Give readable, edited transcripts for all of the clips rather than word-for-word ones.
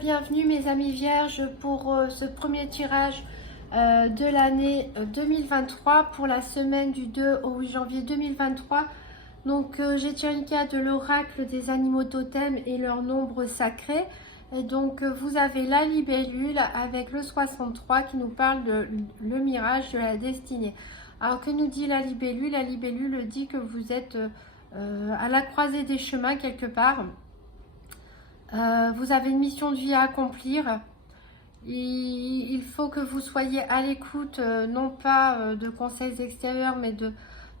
bienvenue mes amis vierges pour ce premier tirage de l'année 2023 pour la semaine du 2 au 8 janvier 2023. Donc j'ai tiré une carte de l'oracle des animaux totems et leur nombre sacré. Et donc vous avez la libellule avec le 63 qui nous parle de le mirage de la destinée. Alors que nous dit la libellule? La libellule dit que vous êtes à la croisée des chemins quelque part. Vous avez une mission de vie à accomplir. Il faut que vous soyez à l'écoute, non pas de conseils extérieurs, mais de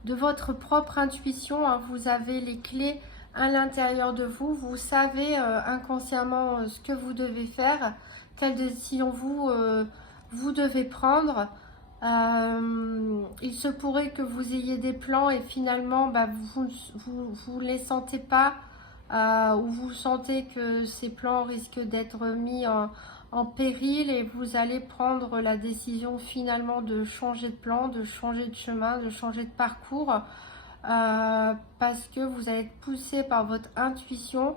votre propre intuition. Vous avez les clés à l'intérieur de vous. Vous savez inconsciemment ce que vous devez faire, quelle décision vous devez prendre. Il se pourrait que vous ayez des plans et finalement vous les sentez pas. Où vous sentez que ces plans risquent d'être mis en péril et vous allez prendre la décision finalement de changer de plan, de changer de chemin, de changer de parcours parce que vous allez être poussé par votre intuition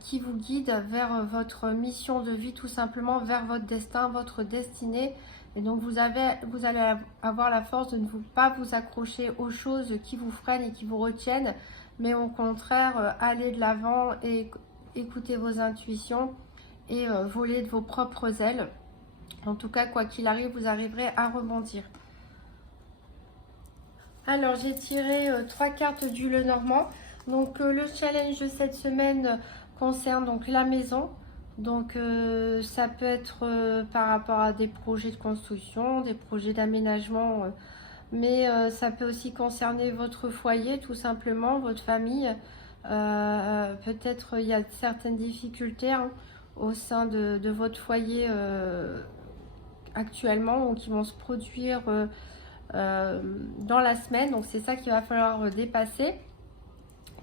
qui vous guide vers votre mission de vie, tout simplement vers votre destin, votre destinée. Et donc vous allez avoir la force de ne pas vous accrocher aux choses qui vous freinent et qui vous retiennent, mais au contraire aller de l'avant et écouter vos intuitions et voler de vos propres ailes. En tout cas, quoi qu'il arrive, vous arriverez à rebondir. Alors j'ai tiré 3 cartes du Lenormand. Donc le challenge de cette semaine concerne donc la maison. Donc ça peut être par rapport à des projets de construction, des projets d'aménagement, mais ça peut aussi concerner votre foyer, tout simplement, votre famille. Peut-être il y a certaines difficultés au sein de votre foyer actuellement ou qui vont se produire dans la semaine. Donc c'est ça qu'il va falloir dépasser.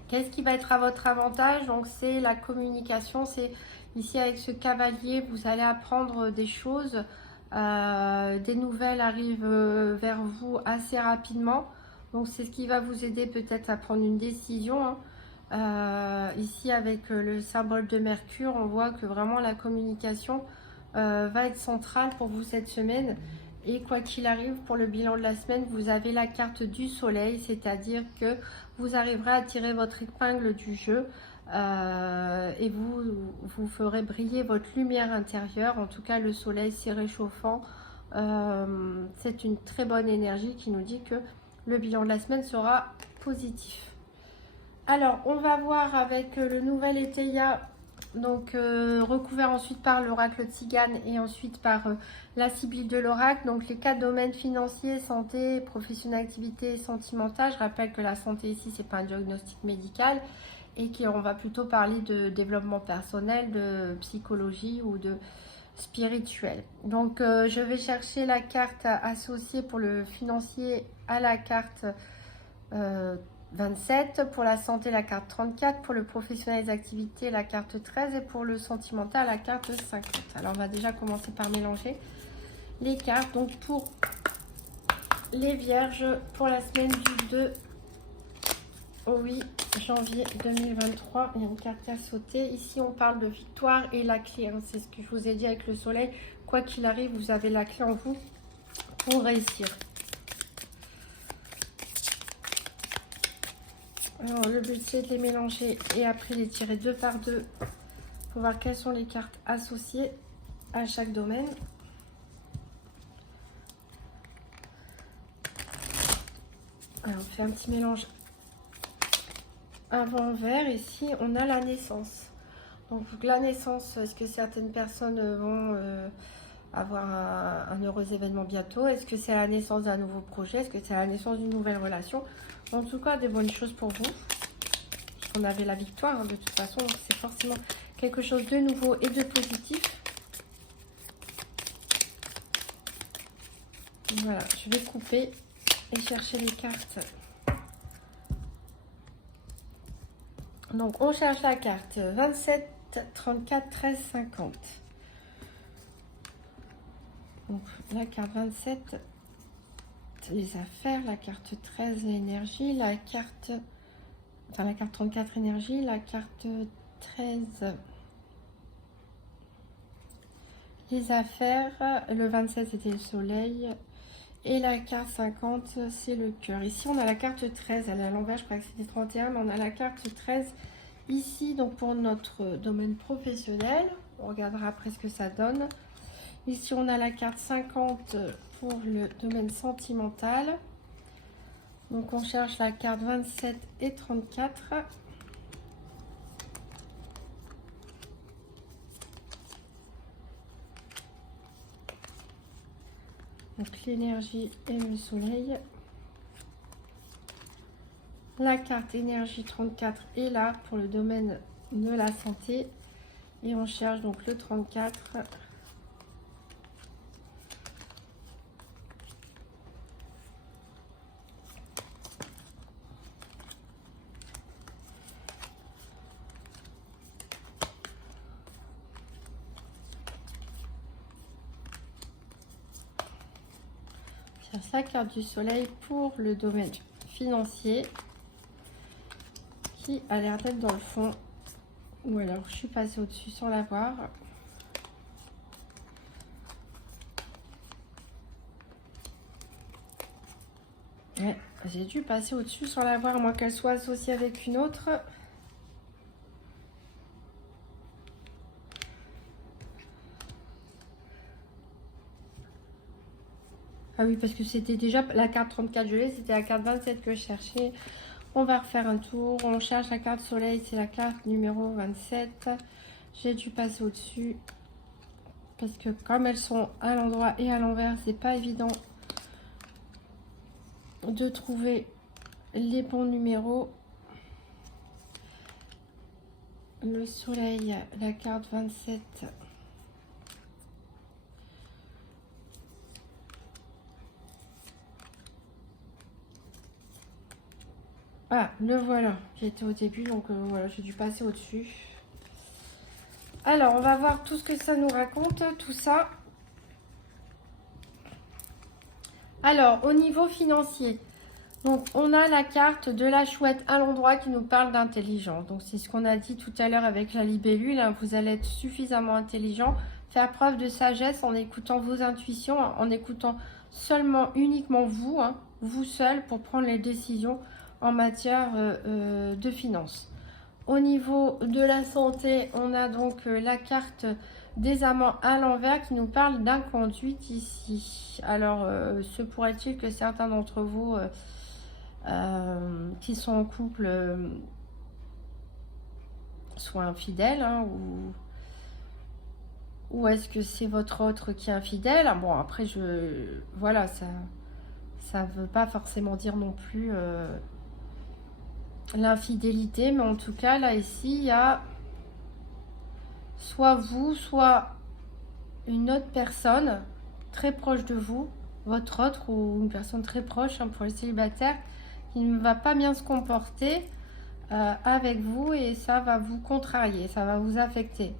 Qu'est-ce qui va être à votre avantage? Donc c'est la communication. C'est ici avec ce cavalier, vous allez apprendre des choses. Des nouvelles arrivent vers vous assez rapidement. Donc c'est ce qui va vous aider peut-être à prendre une décision. Ici avec le symbole de Mercure, on voit que vraiment la communication va être centrale pour vous cette semaine. Et quoi qu'il arrive, pour le bilan de la semaine, vous avez la carte du soleil, c'est-à-dire que vous arriverez à tirer votre épingle du jeu et vous ferez briller votre lumière intérieure. En tout cas, le soleil, c'est réchauffant. C'est une très bonne énergie qui nous dit que le bilan de la semaine sera positif. Alors, on va voir avec le nouvel Éteia. Donc recouvert ensuite par l'oracle Tzigane et ensuite par la Sibylle de l'oracle. Donc les 4 domaines financiers, santé, professionnelle, activité et sentimentale. Je rappelle que la santé ici, c'est pas un diagnostic médical et qu'on va plutôt parler de développement personnel, de psychologie ou de spirituel. Donc je vais chercher la carte associée pour le financier à la carte 27, pour la santé la carte 34, pour le professionnel des activités la carte 13 et pour le sentimental la carte 50. Alors on va déjà commencer par mélanger les cartes. Donc pour les vierges, pour la semaine du 2 au 8 janvier 2023, il y a une carte à sauter. Ici on parle de victoire et la clé, c'est ce que je vous ai dit avec le soleil. Quoi qu'il arrive, vous avez la clé en vous pour réussir. Alors, le but c'est de les mélanger et après les tirer 2 par 2 pour voir quelles sont les cartes associées à chaque domaine. Alors, on fait un petit mélange avant-vert. Ici, on a la naissance. Donc, la naissance, est-ce que certaines personnes vont avoir un heureux événement bientôt? Est-ce que c'est la naissance d'un nouveau projet? Est-ce que c'est la naissance d'une nouvelle relation? En tout cas, des bonnes choses pour vous. On avait la victoire, de toute façon, c'est forcément quelque chose de nouveau et de positif. Voilà, je vais couper et chercher les cartes. Donc, on cherche la carte 27, 34, 13, 50. Donc, la carte 27, les affaires, la carte 13, l'énergie, la carte 34 énergie, la carte 13 Les affaires, le 27 c'était le soleil. Et la carte 50, c'est le cœur. Ici, on a la carte 13. Elle est à l'envers, je crois que c'était 31, mais on a la carte 13 ici, donc pour notre domaine professionnel. On regardera après ce que ça donne. Ici, on a la carte 50 pour le domaine sentimental. Donc, on cherche la carte 27 et 34. Donc, l'énergie et le soleil. La carte énergie 34 est là pour le domaine de la santé. Et on cherche donc le 34. C'est la carte du soleil pour le domaine financier qui a l'air d'être dans le fond. Ou alors je suis passée au-dessus sans la voir. Ouais, j'ai dû passer au-dessus sans la voir, à moins qu'elle soit associée avec une autre. Ah oui, parce que c'était déjà la carte 34 gelée, c'était la carte 27 que je cherchais. On va refaire un tour. On cherche la carte soleil, c'est la carte numéro 27. J'ai dû passer au-dessus. Parce que comme elles sont à l'endroit et à l'envers, c'est pas évident de trouver les bons numéros. Le soleil, la carte 27. Ah, le voilà, qui était au début, donc voilà, j'ai dû passer au-dessus. Alors, on va voir tout ce que ça nous raconte, tout ça. Alors, au niveau financier, donc on a la carte de la chouette à l'endroit qui nous parle d'intelligence. Donc, c'est ce qu'on a dit tout à l'heure avec la libellule, hein. Vous allez être suffisamment intelligent, faire preuve de sagesse en écoutant vos intuitions, en écoutant uniquement vous, hein, vous seul, pour prendre les décisions en matière de finances. Au niveau de la santé, on a donc la carte des amants à l'envers qui nous parle d'inconduite ici. Alors, se pourrait-il que certains d'entre vous qui sont en couple soient infidèles, hein, ou est-ce que c'est votre autre qui est infidèle? Bon, après, voilà, ça veut pas forcément dire non plus l'infidélité, mais en tout cas, là, ici, il y a soit vous, soit une autre personne très proche de vous, votre autre ou une personne très proche, hein, pour les célibataires, qui ne va pas bien se comporter avec vous et ça va vous contrarier, ça va vous affecter.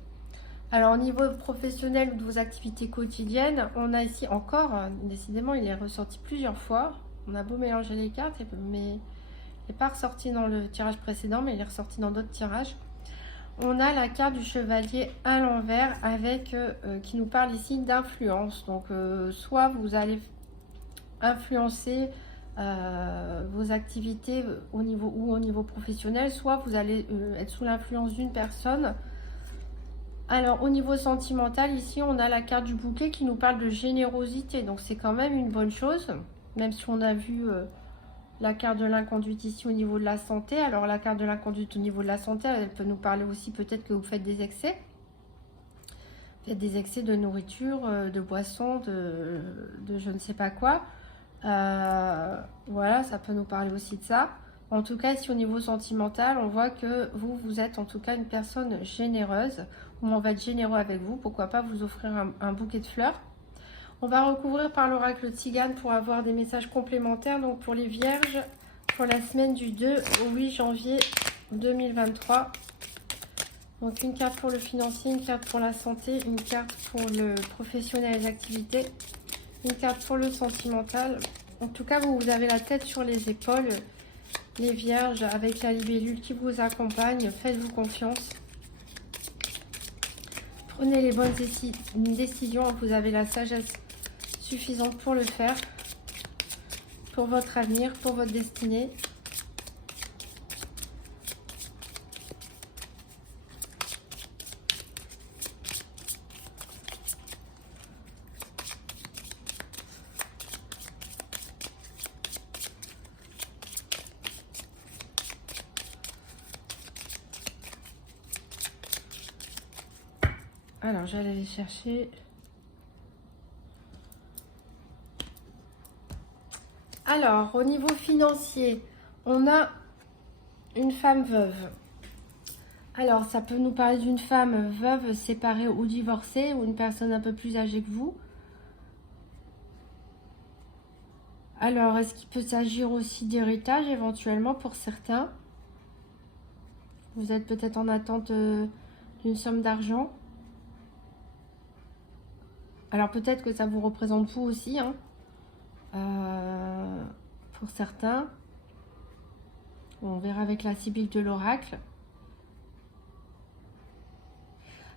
Alors, au niveau professionnel ou de vos activités quotidiennes, on a ici encore, décidément, il est ressorti plusieurs fois. On a beau mélanger les cartes, mais il n'est pas ressorti dans le tirage précédent, mais il est ressorti dans d'autres tirages. On a la carte du chevalier à l'envers avec qui nous parle ici d'influence. Donc, soit vous allez influencer vos activités au niveau professionnel, soit vous allez être sous l'influence d'une personne. Alors, au niveau sentimental, ici, on a la carte du bouquet qui nous parle de générosité. Donc, c'est quand même une bonne chose, même si on a vu la carte de l'inconduite ici au niveau de la santé. Alors, la carte de l'inconduite au niveau de la santé, elle peut nous parler aussi peut-être que vous faites des excès. Vous faites des excès de nourriture, de boissons, de je ne sais pas quoi. Voilà, ça peut nous parler aussi de ça. En tout cas, ici au niveau sentimental, on voit que vous êtes en tout cas une personne généreuse, où on va être généreux avec vous. Pourquoi pas vous offrir un bouquet de fleurs. On va recouvrir par l'oracle Tzigane pour avoir des messages complémentaires. Donc pour les vierges, pour la semaine du 2 au 8 janvier 2023. Donc une carte pour le financier, une carte pour la santé, une carte pour le professionnel et les activités, une carte pour le sentimental. En tout cas, vous avez la tête sur les épaules, les vierges, avec la libellule qui vous accompagne. Faites-vous confiance. Prenez les bonnes décisions. Vous avez la sagesse suffisante pour le faire. Pour votre avenir, pour votre destinée. Alors, j'allais les chercher. Alors, au niveau financier, on a une femme veuve. Alors, ça peut nous parler d'une femme veuve, séparée ou divorcée, ou une personne un peu plus âgée que vous. Alors, est-ce qu'il peut s'agir aussi d'héritage, éventuellement, pour certains? Vous êtes peut-être en attente d'une somme d'argent. Alors, peut-être que ça vous représente vous aussi, hein, pour certains. On verra avec la Sibylle de l'oracle.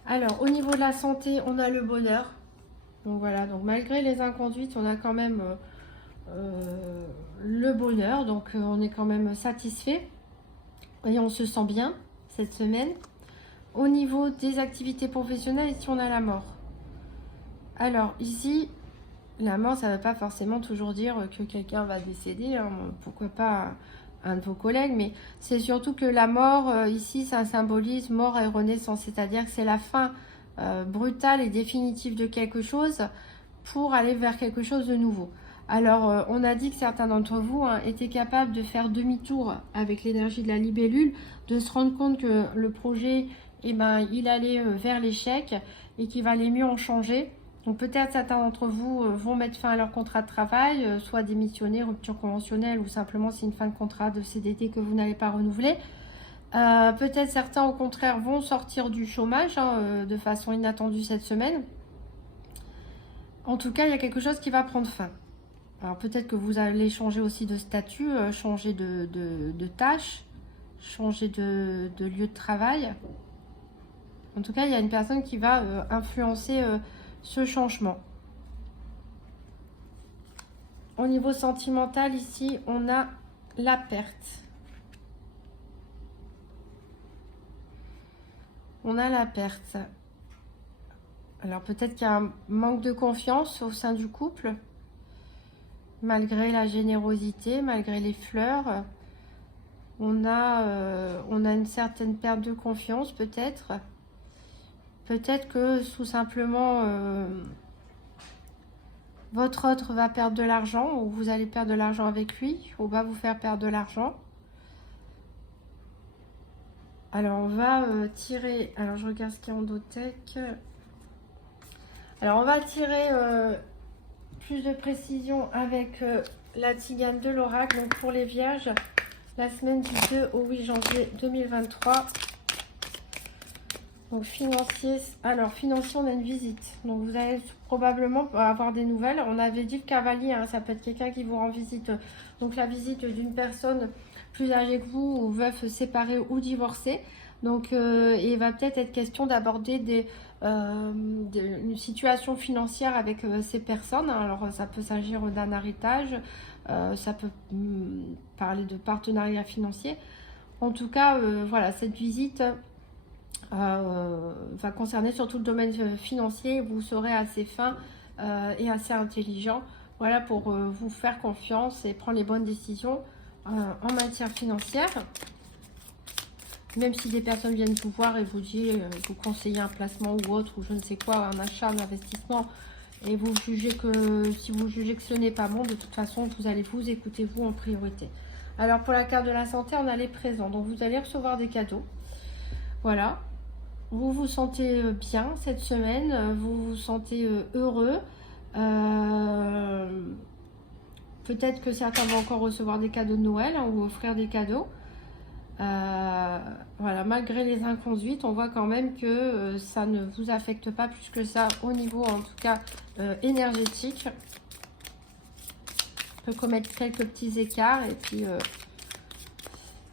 Alors, au niveau de la santé, on a le bonheur. Donc voilà, donc malgré les inconduites, on a quand même le bonheur. Donc on est quand même satisfait. Et on se sent bien cette semaine. Au niveau des activités professionnelles, ici on a la mort. Alors ici, la mort, ça ne veut pas forcément toujours dire que quelqu'un va décéder. Hein. Pourquoi pas un de vos collègues, mais c'est surtout que la mort, ici, ça symbolise mort et renaissance. C'est-à-dire que c'est la fin brutale et définitive de quelque chose pour aller vers quelque chose de nouveau. Alors, on a dit que certains d'entre vous étaient capables de faire demi-tour avec l'énergie de la libellule, de se rendre compte que le projet, eh ben, il allait vers l'échec et qu'il valait mieux en changer. Donc peut-être certains d'entre vous vont mettre fin à leur contrat de travail, soit démissionner, rupture conventionnelle, ou simplement c'est une fin de contrat de CDD que vous n'allez pas renouveler. Peut-être certains au contraire vont sortir du chômage de façon inattendue cette semaine. En tout cas, il y a quelque chose qui va prendre fin. Alors peut-être que vous allez changer aussi de statut, changer de tâche, changer de lieu de travail. En tout cas, il y a une personne qui va influencer ce changement. Au niveau sentimental, ici, on a la perte. On a la perte. Alors peut-être qu'il y a un manque de confiance au sein du couple, malgré la générosité, malgré les fleurs. On a une certaine perte de confiance peut-être. Peut-être que tout simplement votre autre va perdre de l'argent, ou vous allez perdre de l'argent avec lui, ou va vous faire perdre de l'argent. Alors on va tirer, alors je regarde ce qu'il y a en Dothèque. Alors on va tirer plus de précision avec la tigane de l'oracle. Donc pour les vierges, la semaine du 2 au 8 janvier 2023. Donc financier, alors financier, on a une visite. Donc vous allez probablement avoir des nouvelles. On avait dit le cavalier, hein, ça peut être quelqu'un qui vous rend visite. Donc la visite d'une personne plus âgée que vous, ou veuf, séparée ou divorcée. Donc il va peut-être être question d'aborder une situation financière avec ces personnes. Alors ça peut s'agir d'un héritage, ça peut parler de partenariat financier. En tout cas, voilà, cette visite va concerner surtout le domaine financier. Vous serez assez fin et assez intelligent, voilà, pour vous faire confiance et prendre les bonnes décisions en matière financière. Même si des personnes viennent vous voir et vous disent, vous conseillez un placement ou autre, ou je ne sais quoi, un achat, un investissement, et vous jugez que, si vous jugez que ce n'est pas bon, de toute façon, vous allez vous écouter vous en priorité. Alors pour la carte de la santé, on a les présents. Donc vous allez recevoir des cadeaux. Voilà. Vous vous sentez bien cette semaine, vous vous sentez heureux. Peut-être que certains vont encore recevoir des cadeaux de Noël, hein, ou offrir des cadeaux. Voilà, malgré les inconduites, on voit quand même que ça ne vous affecte pas plus que ça au niveau, en tout cas, énergétique. On peut commettre quelques petits écarts et puis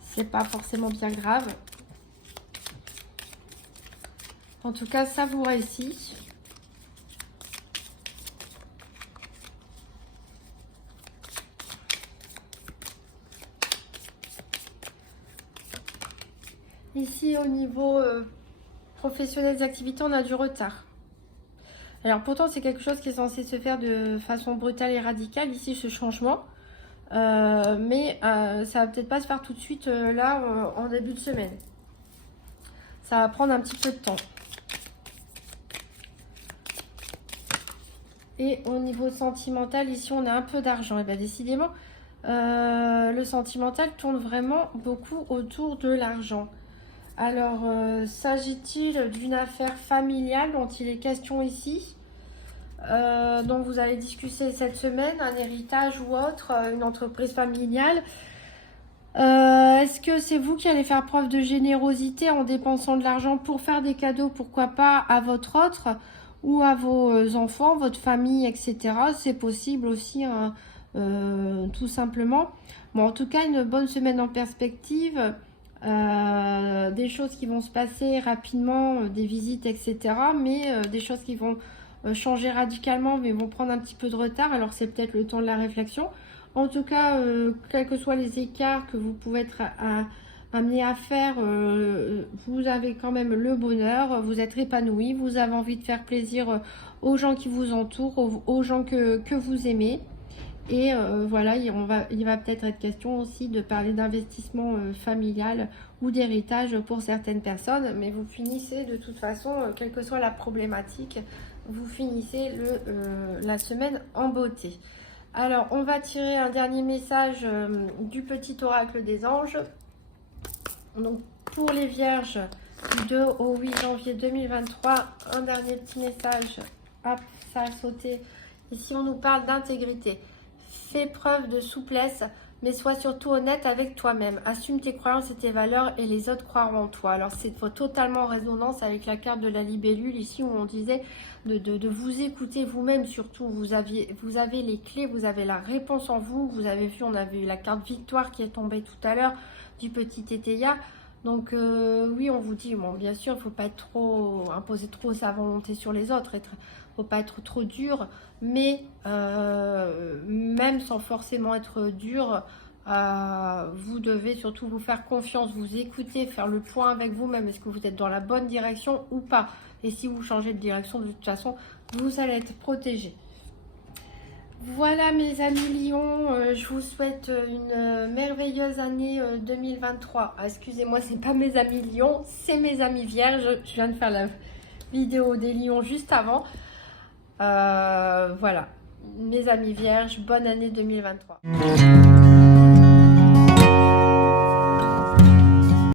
c'est pas forcément bien grave. En tout cas, ça vous réussit. Ici, au niveau professionnel des activités, on a du retard. Alors pourtant, c'est quelque chose qui est censé se faire de façon brutale et radicale, ici, ce changement. Mais ça va peut-être pas se faire tout de suite là, en début de semaine. Ça va prendre un petit peu de temps. Et au niveau sentimental, ici, on a un peu d'argent. Et bien décidément, le sentimental tourne vraiment beaucoup autour de l'argent. Alors, s'agit-il d'une affaire familiale dont il est question ici, dont vous allez discuter cette semaine, un héritage ou autre, une entreprise familiale? Est-ce que c'est vous qui allez faire preuve de générosité en dépensant de l'argent pour faire des cadeaux, pourquoi pas, à votre autre ou à vos enfants, votre famille, etc. C'est possible aussi, hein, tout simplement. Bon, en tout cas, une bonne semaine en perspective. Des choses qui vont se passer rapidement, des visites, etc. Mais des choses qui vont changer radicalement, mais vont prendre un petit peu de retard. Alors c'est peut-être le temps de la réflexion. En tout cas, quels que soient les écarts que vous pouvez être amené à faire, vous avez quand même le bonheur, vous êtes épanoui, vous avez envie de faire plaisir aux gens qui vous entourent, aux gens que vous aimez. Et voilà, il va peut-être être question aussi de parler d'investissement familial ou d'héritage pour certaines personnes. Mais vous finissez de toute façon, quelle que soit la problématique, vous finissez la semaine en beauté. Alors, on va tirer un dernier message du petit oracle des anges. Donc, pour les vierges, du 2 au 8 janvier 2023, un dernier petit message. Hop, ça a sauté. Ici, on nous parle d'intégrité. Fais preuve de souplesse, mais sois surtout honnête avec toi-même. Assume tes croyances et tes valeurs et les autres croiront en toi. Alors c'est totalement en résonance avec la carte de la libellule ici où on disait de vous écouter vous-même surtout. Vous avez les clés, vous avez la réponse en vous. Vous avez vu, on avait eu la carte victoire qui est tombée tout à l'heure du petit Tétéia. Donc oui, on vous dit, bon bien sûr, il ne faut pas être imposer trop sa volonté sur les autres, faut pas être trop dur, mais même sans forcément être dur, vous devez surtout vous faire confiance, vous écouter, faire le point avec vous-même, est-ce que vous êtes dans la bonne direction ou pas? Et si vous changez de direction, de toute façon, vous allez être protégé. Voilà mes amis Lions, je vous souhaite une merveilleuse année 2023. Ah, excusez-moi, c'est pas mes amis Lions, c'est mes amis Vierges. Je viens de faire la vidéo des Lions juste avant. Voilà, mes amis Vierges, bonne année 2023.